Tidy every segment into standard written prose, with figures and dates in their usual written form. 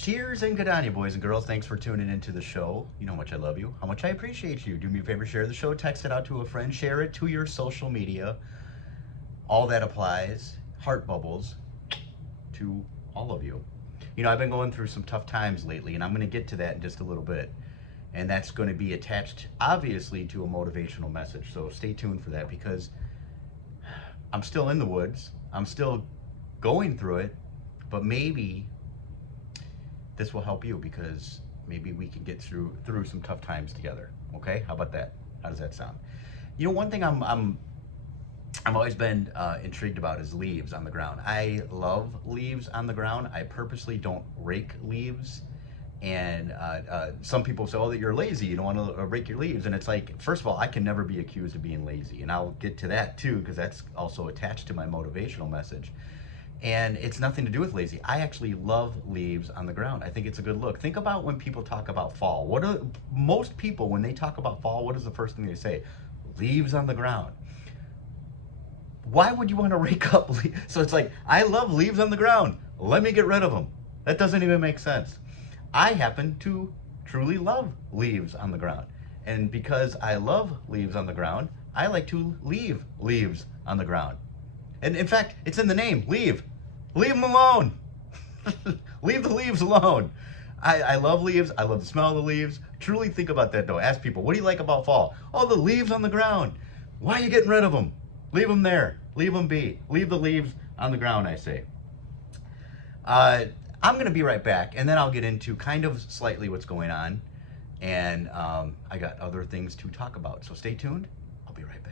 Cheers and good on you, boys and girls. Thanks for tuning into the show. You know how much I love you, how much I appreciate you. Do me a favor, share the show, text it out to a friend, share it to your social media. All that applies. Heart bubbles to all of you. You know, I've been going through some tough times lately, and I'm going to get to that in just a little bit. And that's going to be attached, obviously, to a motivational message. So stay tuned for that because I'm still in the woods. I'm still going through it, but maybe this will help you because maybe we can get through some tough times together. Okay, how about that? How does that sound? You know, one thing I've always been intrigued about is leaves on the ground. I love leaves on the ground. I purposely don't rake leaves. And some people say, "Oh, that you're lazy. You don't want to rake your leaves." And it's like, first of all, I can never be accused of being lazy, and I'll get to that too because that's also attached to my motivational message. And it's nothing to do with lazy. I actually love leaves on the ground. I think it's a good look. Think about when people talk about fall. What are most people when they talk about fall? What is the first thing they say? Leaves on the ground. Why would you want to rake up leaves? So it's like, I love leaves on the ground. Let me get rid of them. That doesn't even make sense. I happen to truly love leaves on the ground. And because I love leaves on the ground, I like to leave leaves on the ground. And in fact, it's in the name, leave. Leave them alone. Leave the leaves alone. I love leaves. I love the smell of the leaves. Truly think about that though. Ask people, what do you like about fall? Oh, the leaves on the ground. Why are you getting rid of them? Leave them there. Leave them be. Leave the leaves on the ground, I say. I'm going to be right back, and then I'll get into kind of slightly what's going on. And I got other things to talk about. So stay tuned. I'll be right back.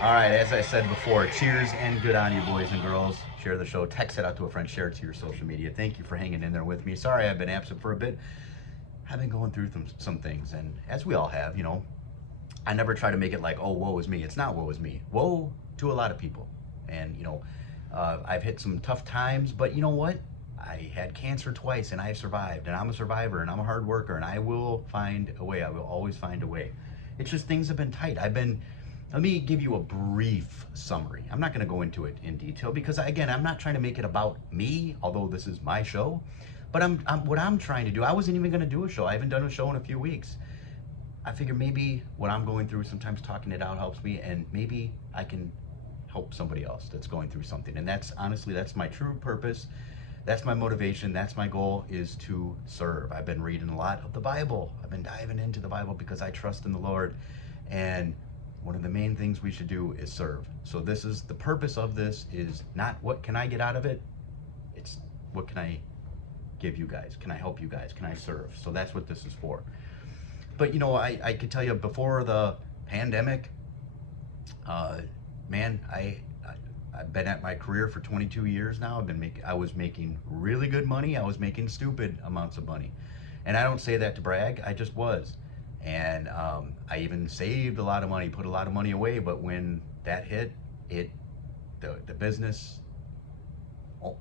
All right, as I said before, cheers and good on you, boys and girls. Share the show, text it out to a friend, share it to your social media. Thank you for hanging in there with me. Sorry I've been absent for a bit. I've been going through some things, and as we all have, you know, I never try to make it like, oh, woe is me. It's not woe is me. Woe to a lot of people. And, you know, I've hit some tough times, but you know what? I had cancer twice, and I survived, and I'm a survivor, and I'm a hard worker, and I will find a way. I will always find a way. It's just things have been tight. Let me give you a brief summary. I'm not going to go into it in detail because, again, I'm not trying to make it about me, although this is my show. But what I'm trying to do, I wasn't even going to do a show. I haven't done a show in a few weeks. I figure maybe what I'm going through, sometimes talking it out helps me, and maybe I can help somebody else that's going through something. And that's honestly, that's my true purpose. That's my motivation. That's my goal, is to serve. I've been reading a lot of the Bible. I've been diving into the Bible because I trust in the Lord. And one of the main things we should do is serve. So this is the purpose of this, is not what can I get out of it? It's what can I give you guys? Can I help you guys? Can I serve? So that's what this is for. But you know, I could tell you before the pandemic, man, I've been at my career for 22 years now. I was making really good money. I was making stupid amounts of money. And I don't say that to brag, I just was. And I even saved a lot of money, put a lot of money away, but when that hit, the business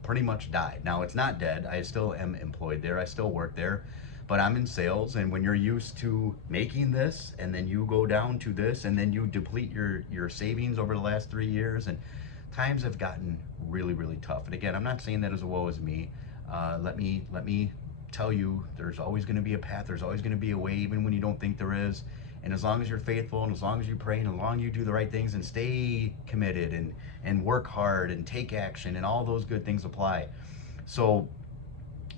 pretty much died. Now it's not dead. I still am employed there. I still work there, but I'm in sales. And when you're used to making this, and then you go down to this, and then you deplete your savings over the last 3 years, and times have gotten really, really tough. And again, I'm not saying that as a woe is me. Let me tell you, there's always going to be a path. There's always going to be a way, even when you don't think there is. And as long as you're faithful, and as long as you pray, and as long as you do the right things and stay committed and work hard and take action, and all those good things apply. So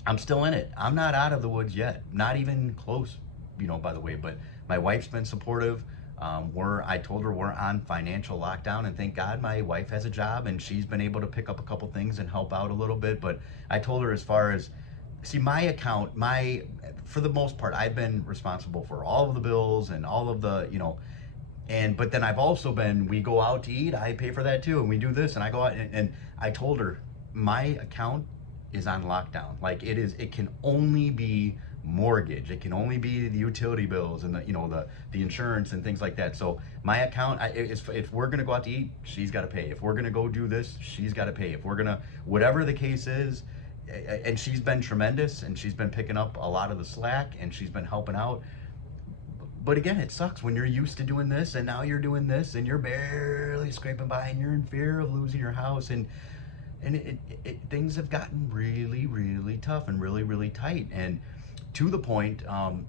I'm still in it. I'm not out of the woods yet. Not even close, you know, by the way. But my wife's been supportive. I told her we're on financial lockdown, and thank God my wife has a job, and she's been able to pick up a couple things and help out a little bit. But I told her, as far as, see, my account, for the most part, I've been responsible for all of the bills and all of the, you know, but then I've also we go out to eat, I pay for that too, and we do this, and I go out, and I told her my account is on lockdown. Like, it can only be mortgage, it can only be the utility bills and the insurance and things like that. So my account, if we're gonna go out to eat, she's got to pay. If we're gonna go do this, she's got to pay. If we're gonna, whatever the case is. And she's been tremendous, and she's been picking up a lot of the slack, and she's been helping out. But again, it sucks when you're used to doing this and now you're doing this and you're barely scraping by and you're in fear of losing your house. And things have gotten really, really tough and really, really tight. And to the point, I'm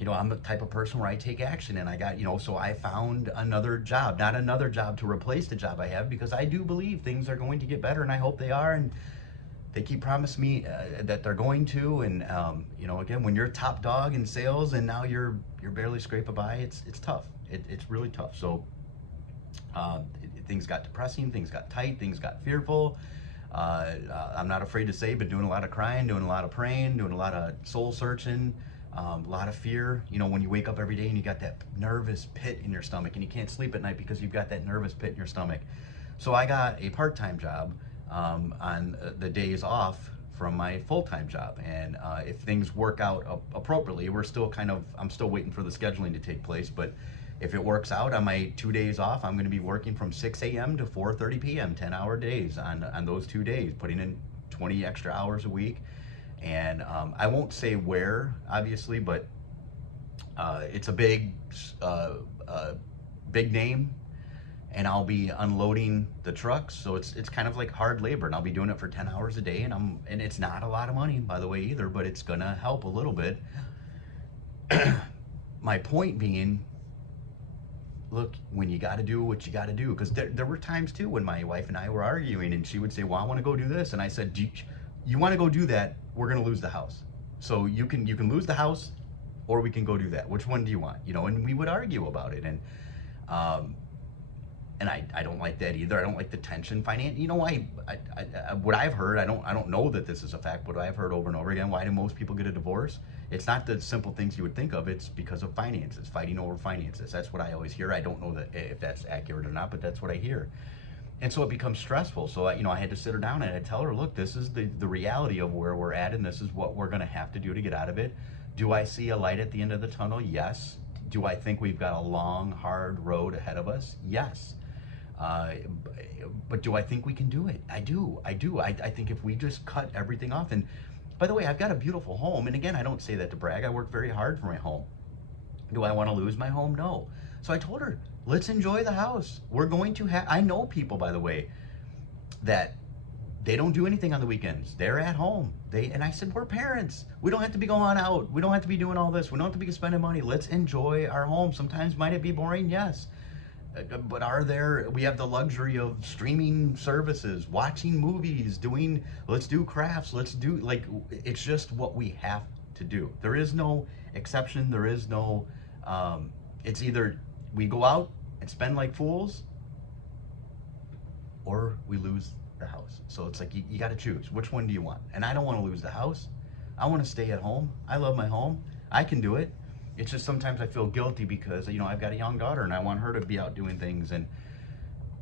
the type of person where I take action, and I got, so I found another job, not another job to replace the job I have, because I do believe things are going to get better, and I hope they are. And they keep promising me that they're going to. And again, when you're top dog in sales and now you're barely scraping by, it's tough. It's really tough. So things got depressing, things got tight, things got fearful. I'm not afraid to say, but doing a lot of crying, doing a lot of praying, doing a lot of soul searching, a lot of fear. When you wake up every day and you got that nervous pit in your stomach and you can't sleep at night because you've got that nervous pit in your stomach. So I got a part-time job on the days off from my full-time job. And if things work out appropriately, I'm still waiting for the scheduling to take place, but if it works out on my 2 days off, I'm going to be working from 6 a.m. to 4:30 p.m., 10-hour days on those 2 days, putting in 20 extra hours a week. And I won't say where, obviously, but it's a big name, and I'll be unloading the trucks. So it's kind of like hard labor, and I'll be doing it for 10 hours a day. And it's not a lot of money, by the way, either, but it's going to help a little bit. My point being, look, when you got to do what you got to do, because there were times too when my wife and I were arguing, and she would say, well, I want to go do this. And I said, you want to go do that? We're going to lose the house. So you can lose the house, or we can go do that. Which one do you want? And we would argue about it. And I don't like that either. I don't like the tension. What I've heard, I don't know that this is a fact, but I've heard over and over again, why do most people get a divorce? It's not the simple things you would think of. It's because of finances, fighting over finances. That's what I always hear. I don't know if that's accurate or not, but that's what I hear. And so it becomes stressful. So I had to sit her down and I tell her, look, this is the reality of where we're at, and this is what we're going to have to do to get out of it. Do I see a light at the end of the tunnel? Yes. Do I think we've got a long, hard road ahead of us? Yes. But do I think we can do it? I do. I think if we just cut everything off. And by the way, I've got a beautiful home. And again, I don't say that to brag. I work very hard for my home. Do I want to lose my home? No. So I told her, let's enjoy the house. We're going to have, I know people, by the way, that they don't do anything on the weekends. They're at home. And I said, we're parents. We don't have to be going out. We don't have to be doing all this. We don't have to be spending money. Let's enjoy our home. Sometimes might it be boring? Yes. But we have the luxury of streaming services, watching movies, let's do crafts, it's just what we have to do. There is no exception. There is no, it's either we go out and spend like fools, or we lose the house. So it's like, you got to choose. Which one do you want? And I don't want to lose the house. I want to stay at home. I love my home. I can do it. It's just sometimes I feel guilty because, I've got a young daughter and I want her to be out doing things, and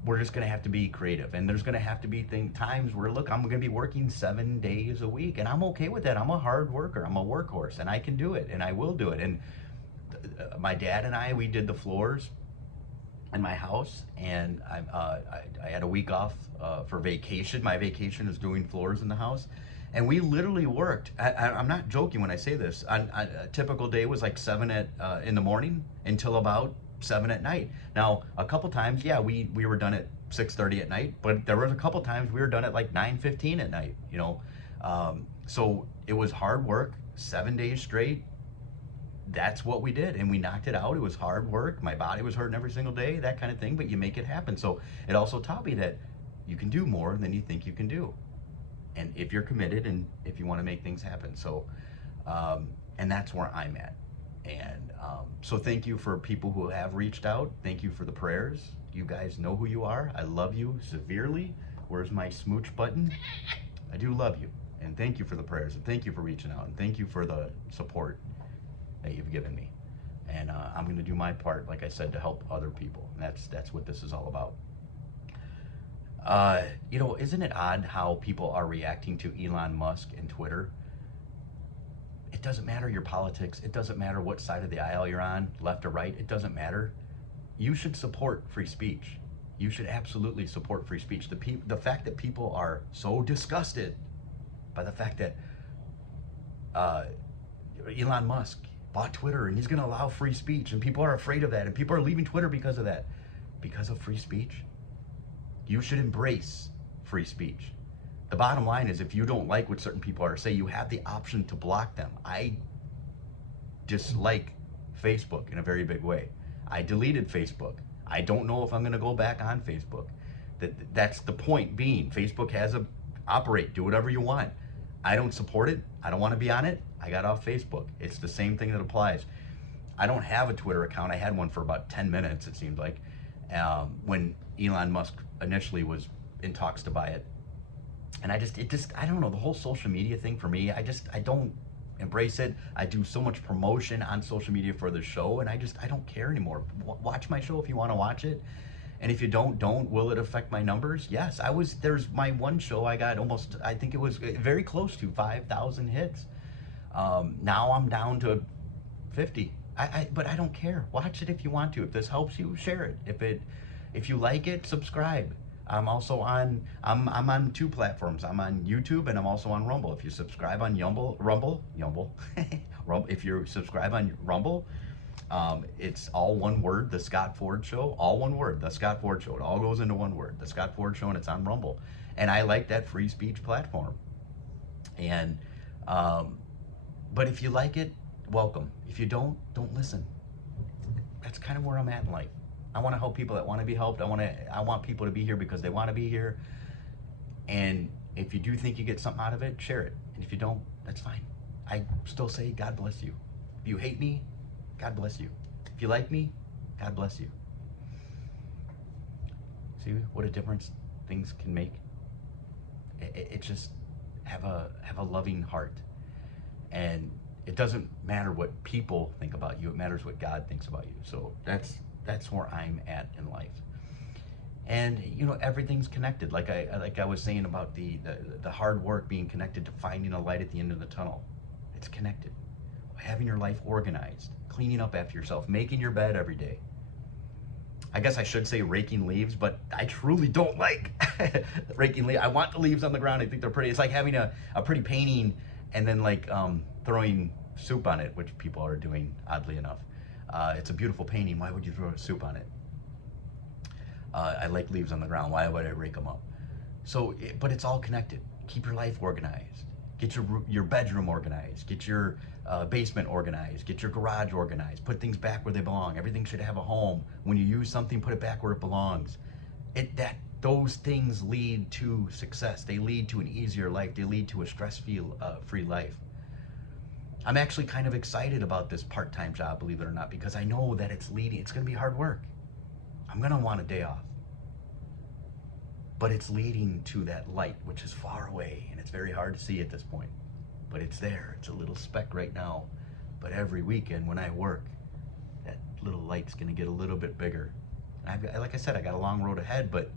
we're just going to have to be creative. And there's going to have to be times where, look, I'm going to be working 7 days a week, and I'm okay with that. I'm a hard worker. I'm a workhorse, and I can do it, and I will do it. And my dad and we did the floors in my house, and I had a week off for vacation. My vacation is doing floors in the house. And we literally worked. I'm not joking when I say this. A typical day was like 7 in the morning until about 7 at night. Now, a couple times, we were done at 6:30 at night, but there was a couple times we were done at like 9:15 at night. So it was hard work, 7 days straight. That's what we did, and we knocked it out. It was hard work. My body was hurting every single day, that kind of thing. But you make it happen. So it also taught me that you can do more than you think you can do. And if you're committed and if you want to make things happen. So, and that's where I'm at. And so thank you for people who have reached out. Thank you for the prayers. You guys know who you are. I love you severely. Where's my smooch button? I do love you. And thank you for the prayers. And thank you for reaching out. And thank you for the support that you've given me. And I'm going to do my part, like I said, to help other people. And that's what this is all about. Isn't it odd how people are reacting to Elon Musk and Twitter? It doesn't matter your politics. It doesn't matter what side of the aisle you're on, left or right. It doesn't matter. You should support free speech. You should absolutely support free speech. The fact that people are so disgusted by the fact that Elon Musk bought Twitter, and he's going to allow free speech, and people are afraid of that, and people are leaving Twitter because of that. Because of free speech? You should embrace free speech. The bottom line is, if you don't like what certain people are saying, you have the option to block them. I dislike Facebook in a very big way. I deleted Facebook. I don't know if I'm going to go back on Facebook. That's the point being. Facebook has a operate, do whatever you want. I don't support it. I don't want to be on it. I got off Facebook. It's the same thing that applies. I don't have a Twitter account. I had one for about 10 minutes, it seemed like, when Elon Musk initially was in talks to buy it. And I don't know, the whole social media thing for me, I don't embrace it. I do so much promotion on social media for the show, and I don't care anymore. Watch my show if you want to watch it. And if you don't. Will it affect my numbers? Yes. There's my one show, I got almost, I think it was very close to 5,000 hits. Now I'm down to 50. But I don't care. Watch it if you want to. If this helps you, share it. If you like it, subscribe. I'm also on, I'm on 2 platforms. I'm on YouTube, and I'm also on Rumble. If you subscribe on Rumble, if you subscribe on Rumble, it's all one word, The Scott Ford Show, all one word, The Scott Ford Show. It all goes into one word, The Scott Ford Show, and it's on Rumble. And I like that free speech platform. And, but if you like it, welcome. If you don't listen. That's kind of where I'm at in life. I want to help people that want to be helped. I want people to be here because they want to be here. And if you do think you get something out of it, share it. And if you don't, that's fine. I still say God bless you. If you hate me, God bless you. If you like me, God bless you. See what a difference things can make? It just have a loving heart. And it doesn't matter what people think about you. It matters what God thinks about you. So that's where I'm at in life. And everything's connected. Like I was saying about the hard work being connected to finding a light at the end of the tunnel. It's connected. Having your life organized, cleaning up after yourself, making your bed every day. I guess I should say raking leaves, but I truly don't like raking leaves. I want the leaves on the ground. I think they're pretty. It's like having a pretty painting and then like throwing soup on it, which people are doing, oddly enough. It's a beautiful painting. Why would you throw soup on it? I like leaves on the ground. Why would I rake them up? So, but it's all connected. Keep your life organized. Get your bedroom organized. Get your basement organized. Get your garage organized. Put things back where they belong. Everything should have a home. When you use something, put it back where it belongs. Those things lead to success. They lead to an easier life. They lead to a stress-free life. I'm actually kind of excited about this part-time job, believe it or not, because I know that it's going to be hard work. I'm going to want a day off. But it's leading to that light, which is far away, and it's very hard to see at this point. But it's there. It's a little speck right now. But every weekend when I work, that little light's going to get a little bit bigger. And like I said, I got a long road ahead, but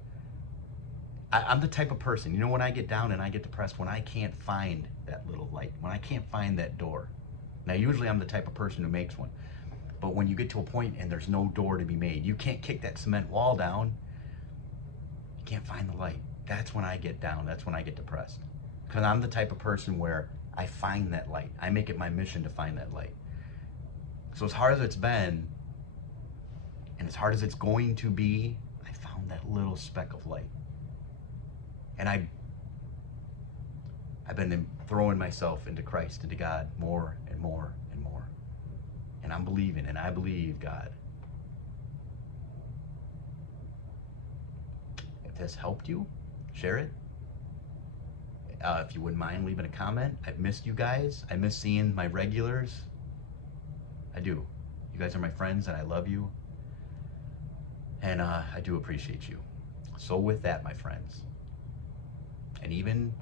I'm the type of person, when I get down and I get depressed, when I can't find that little light, when I can't find that door. Now, usually I'm the type of person who makes one. But when you get to a point and there's no door to be made, you can't kick that cement wall down, you can't find the light. That's when I get down. That's when I get depressed. Because I'm the type of person where I find that light. I make it my mission to find that light. So as hard as it's been, and as hard as it's going to be, I found that little speck of light. And I've been throwing myself into Christ, into God, more and more and more. And I'm believing, and I believe God. If this helped you, share it. If you wouldn't mind leaving a comment. I've missed you guys. I miss seeing my regulars. I do. You guys are my friends, and I love you. And I do appreciate you. So with that, my friends, and even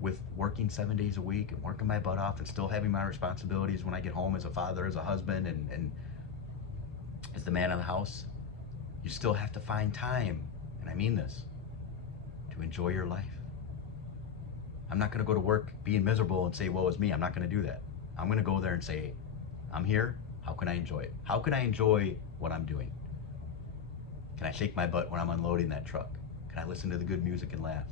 with working 7 days a week and working my butt off and still having my responsibilities when I get home as a father, as a husband, and as the man of the house, you still have to find time, and I mean this, to enjoy your life. I'm not going to go to work being miserable and say, woe is me. I'm not going to do that. I'm going to go there and say, I'm here. How can I enjoy it? How can I enjoy what I'm doing? Can I shake my butt when I'm unloading that truck? Can I listen to the good music and laugh?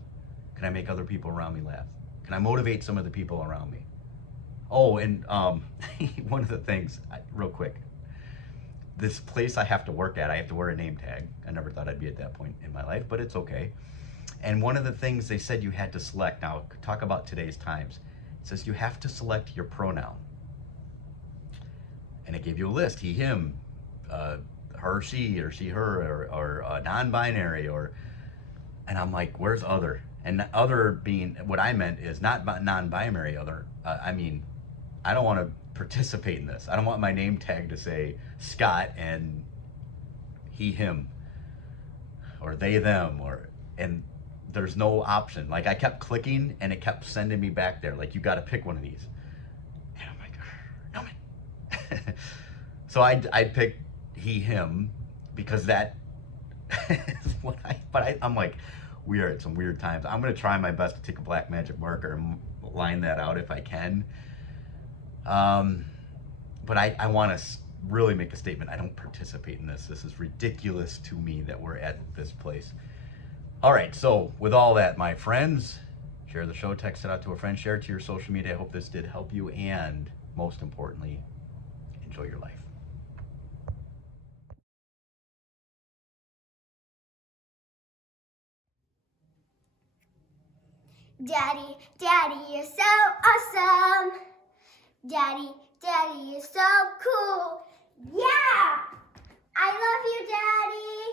Can I make other people around me laugh? Can I motivate some of the people around me? Oh, and one of the things, real quick, this place I have to work at, I have to wear a name tag. I never thought I'd be at that point in my life, but it's okay. And one of the things they said you had to select, now talk about today's times. It says you have to select your pronoun. And it gave you a list: he, him, her, she, or she, her, or non-binary, or, and I'm like, where's other? And other being, what I meant is not non-binary other. I mean, I don't want to participate in this. I don't want my name tag to say Scott and he, him, or they, them, or, and there's no option. Like I kept clicking and it kept sending me back there. Like you got to pick one of these. And I'm like, no man. So I'd pick he, him, because that is what I'm like, we are at some weird times. I'm gonna try my best to take a black magic marker and line that out if I can. But I want to really make a statement. I don't participate in this. This is ridiculous to me that we're at this place. All right, so with all that, my friends, share the show, text it out to a friend, share it to your social media. I hope this did help you, and most importantly, enjoy your life. Daddy, Daddy, you're so awesome. Daddy, Daddy, you're so cool. Yeah! I love you, Daddy.